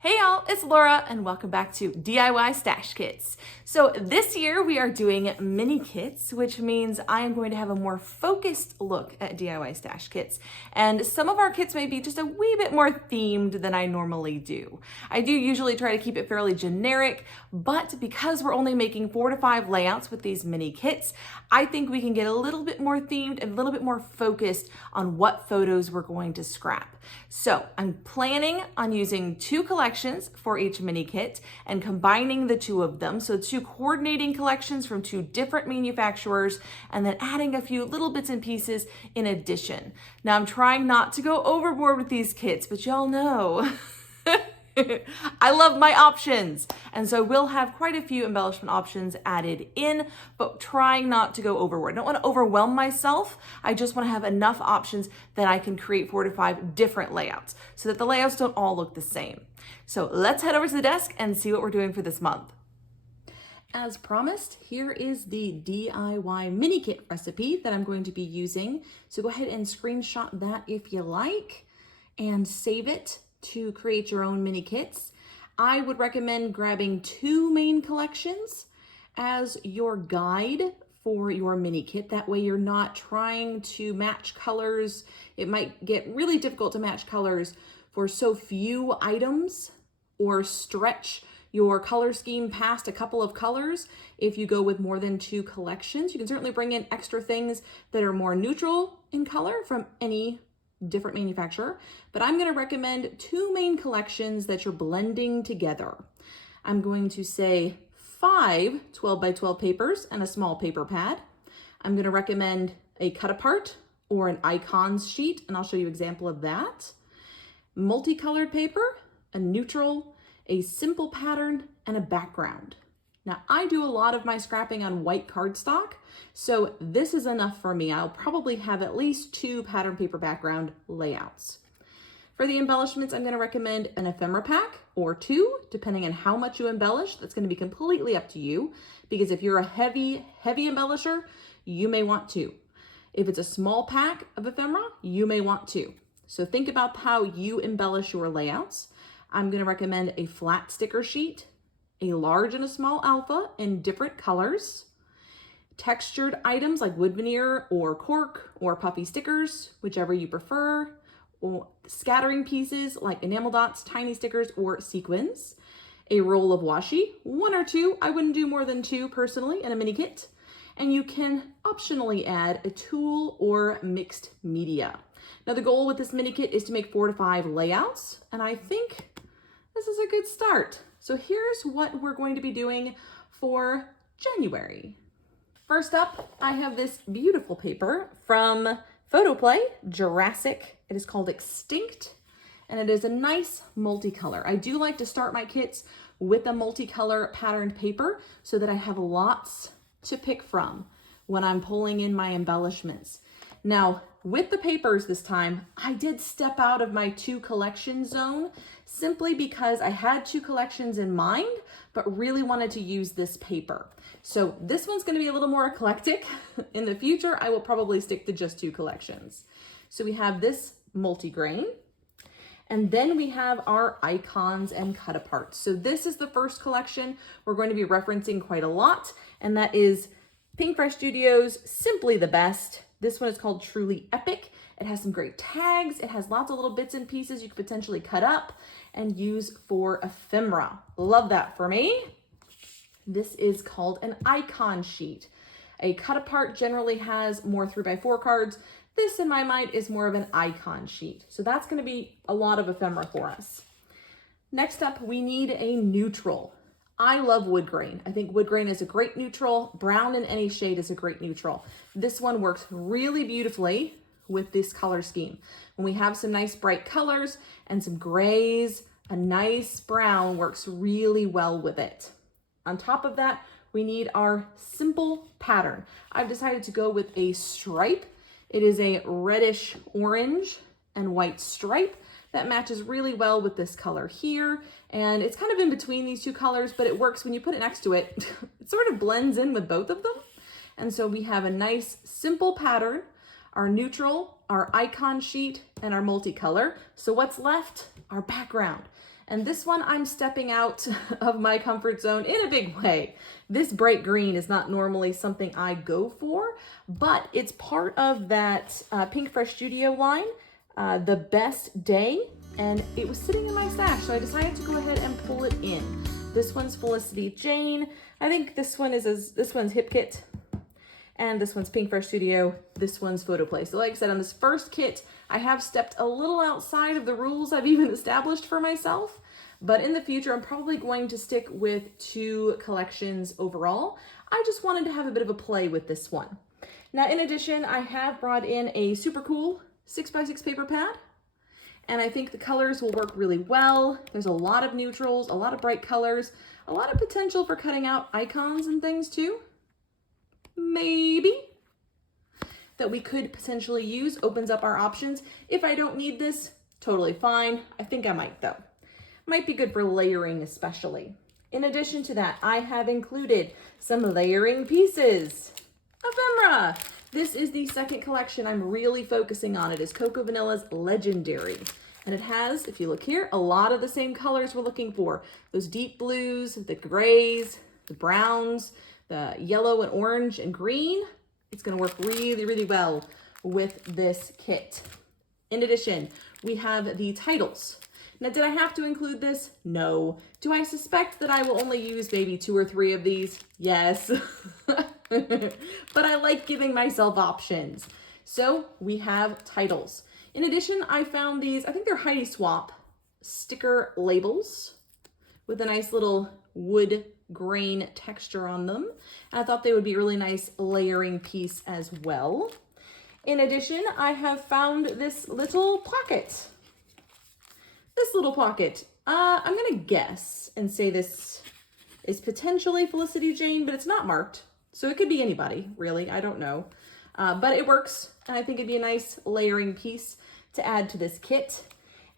Hey y'all, it's Laura and welcome back to DIY Stash Kits. So this year we are doing mini kits, which means I am going to have a more focused look at DIY stash kits. And some of our kits may be just a wee bit more themed than I normally do. I do usually try to keep it fairly generic, but because we're only making 4 to 5 layouts with these mini kits, I think we can get a little bit more themed and a little bit more focused on what photos we're going to scrap. So I'm planning on using 2 collections for each mini kit and combining the 2 of them. So 2 coordinating collections from 2 different manufacturers and then adding a few little bits and pieces in addition. Now I'm trying not to go overboard with these kits, but y'all know I love my options. And so we'll have quite a few embellishment options added in, but trying not to go overboard. I don't want to overwhelm myself. I just want to have enough options that I can create 4 to 5 different layouts so that the layouts don't all look the same. So let's head over to the desk and see what we're doing for this month. As promised, here is the DIY mini kit recipe that I'm going to be using. So go ahead and screenshot that if you like and save it to create your own mini kits. I would recommend grabbing 2 main collections as your guide for your mini kit. That way you're not trying to match colors. It might get really difficult to match colors for so few items or stretch your color scheme past a couple of colors. If you go with more than 2 collections, you can certainly bring in extra things that are more neutral in color from any different manufacturer, but I'm going to recommend 2 main collections that you're blending together. I'm going to say 5 12 by 12 papers and a small paper pad. I'm going to recommend a cut apart or an icons sheet, and I'll show you an example of that. Multicolored paper, a neutral, a simple pattern, and a background. Now, I do a lot of my scrapping on white cardstock, so this is enough for me. I'll probably have at least 2 pattern paper background layouts. For the embellishments, I'm going to recommend an ephemera pack or 2, depending on how much you embellish. That's going to be completely up to you, because if you're a heavy embellisher, you may want 2. If it's a small pack of ephemera, you may want 2. So think about how you embellish your layouts. I'm going to recommend a flat sticker sheet, a large and a small alpha in different colors, textured items like wood veneer or cork or puffy stickers, whichever you prefer, or scattering pieces like enamel dots, tiny stickers, or sequins, a roll of washi, 1 or 2, I wouldn't do more than 2 personally in a mini kit, and you can optionally add a tool or mixed media. Now the goal with this mini kit is to make 4 to 5 layouts, and I think this is a good start. So here's what we're going to be doing for January. First up, I have this beautiful paper from Photoplay, Jurassic. It is called Extinct, and it is a nice multicolor. I do like to start my kits with a multicolor patterned paper so that I have lots to pick from when I'm pulling in my embellishments. Now, with the papers this time, I did step out of my 2 collection zone simply because I had 2 collections in mind, but really wanted to use this paper. So this one's going to be a little more eclectic. In the future, I will probably stick to just 2 collections. So we have this multigrain, and then we have our icons and cut aparts. So this is the first collection we're going to be referencing quite a lot, and that is Pink Fresh Studios' Simply the Best. This one is called Truly Epic. It has some great tags. It has lots of little bits and pieces you could potentially cut up and use for ephemera. Love that for me. This is called an icon sheet. A cut apart generally has more 3x4 cards. This, in my mind, is more of an icon sheet. So that's going to be a lot of ephemera for us. Next up, we need a neutral. I love wood grain. I think wood grain is a great neutral. Brown in any shade is a great neutral. This one works really beautifully with this color scheme. When we have some nice bright colors and some grays, a nice brown works really well with it. On top of that, we need our simple pattern. I've decided to go with a stripe. It is a reddish orange and white stripe that matches really well with this color here. And it's kind of in between these 2 colors, but it works when you put it next to it. It sort of blends in with both of them. And so we have a nice simple pattern, our neutral, our icon sheet, and our multicolor. So what's left? Our background. And this one, I'm stepping out of my comfort zone in a big way. This bright green is not normally something I go for, but it's part of that Pink Fresh Studio line, The Best Day, and it was sitting in my stash, so I decided to go ahead and pull it in. This one's Felicity Jane. I think this one's Hip Kit, and this one's Pink Fresh Studio. This one's Photo Play. So like I said, on this first kit, I have stepped a little outside of the rules I've even established for myself, but in the future, I'm probably going to stick with 2 collections overall. I just wanted to have a bit of a play with this one. Now, in addition, I have brought in a super cool 6x6 paper pad, and I think the colors will work really well. There's a lot of neutrals, a lot of bright colors, a lot of potential for cutting out icons and things too. Maybe that we could potentially use. Opens up our options. If I don't need this, totally fine. I think I might though. Might be good for layering especially. In addition to that, I have included some layering pieces. Ephemera. This is the second collection I'm really focusing on. It is Cocoa Vanilla's Legendary. And it has, if you look here, a lot of the same colors we're looking for. Those deep blues, the grays, the browns, the yellow and orange and green. It's going to work really, really well with this kit. In addition, we have the titles. Now, did I have to include this? No. Do I suspect that I will only use maybe 2 or 3 of these? Yes. But I like giving myself options. So we have titles. In addition, I found these, I think they're Heidi Swap sticker labels with a nice little wood grain texture on them. And I thought they would be a really nice layering piece as well. In addition, I have found this little pocket. I'm gonna guess and say this is potentially Felicity Jane, but it's not marked. So it could be anybody, really, I don't know. But it works, and I think it'd be a nice layering piece to add to this kit.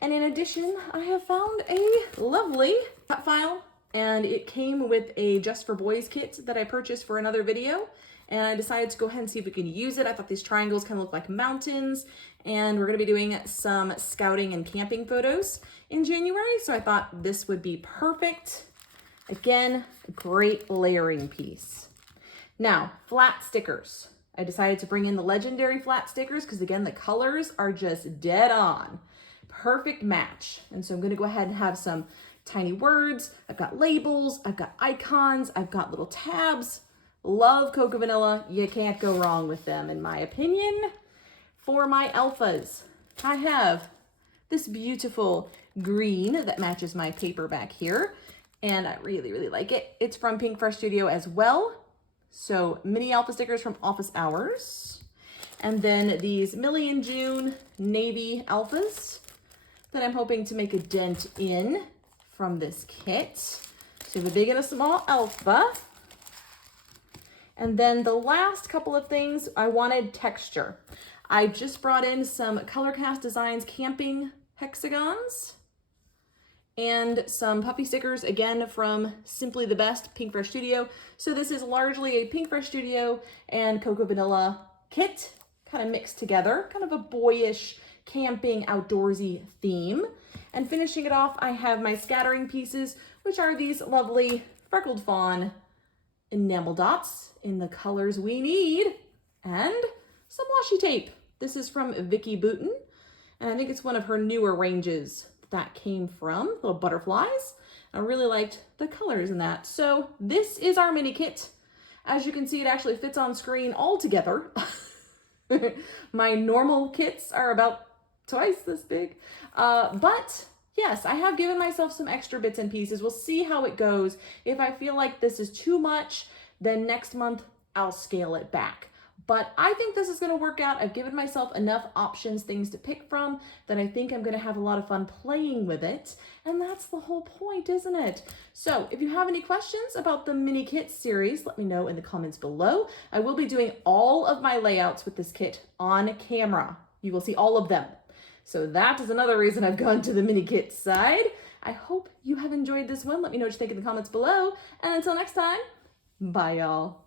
And in addition, I have found a lovely cut file, and it came with a Just for Boys kit that I purchased for another video. And I decided to go ahead and see if we can use it. I thought these triangles kind of look like mountains, and we're gonna be doing some scouting and camping photos in January. So I thought this would be perfect. Again, a great layering piece. Now, flat stickers. I decided to bring in the Legendary flat stickers because again, the colors are just dead on. Perfect match. And so I'm gonna go ahead and have some tiny words. I've got labels, I've got icons, I've got little tabs. Love Cocoa Vanilla. You can't go wrong with them, in my opinion. For my alphas, I have this beautiful green that matches my paper back here, and I really, really like it. It's from Pink Fresh Studio as well. So mini alpha stickers from Office Hours. And then these Millie and June navy alphas that I'm hoping to make a dent in from this kit. So the big and a small alpha. And then the last couple of things, I wanted texture. I just brought in some ColorCast Designs camping hexagons and some puffy stickers, again, from Simply the Best Pink Fresh Studio. So this is largely a Pink Fresh Studio and Cocoa Vanilla kit, kind of mixed together, kind of a boyish, camping, outdoorsy theme. And finishing it off, I have my scattering pieces, which are these lovely freckled fawn enamel dots in the colors we need, and some washi tape. This is from Vicky Booten, and I think it's one of her newer ranges that came from, little butterflies. I really liked the colors in that. So this is our mini kit. As you can see, it actually fits on screen all together. My normal kits are about twice this big, but yes, I have given myself some extra bits and pieces. We'll see how it goes. If I feel like this is too much, then next month I'll scale it back. But I think this is gonna work out. I've given myself enough options, things to pick from, that I think I'm gonna have a lot of fun playing with it. And that's the whole point, isn't it? So if you have any questions about the mini kit series, let me know in the comments below. I will be doing all of my layouts with this kit on camera. You will see all of them. So that is another reason I've gone to the mini kit side. I hope you have enjoyed this one. Let me know what you think in the comments below. And until next time, bye y'all.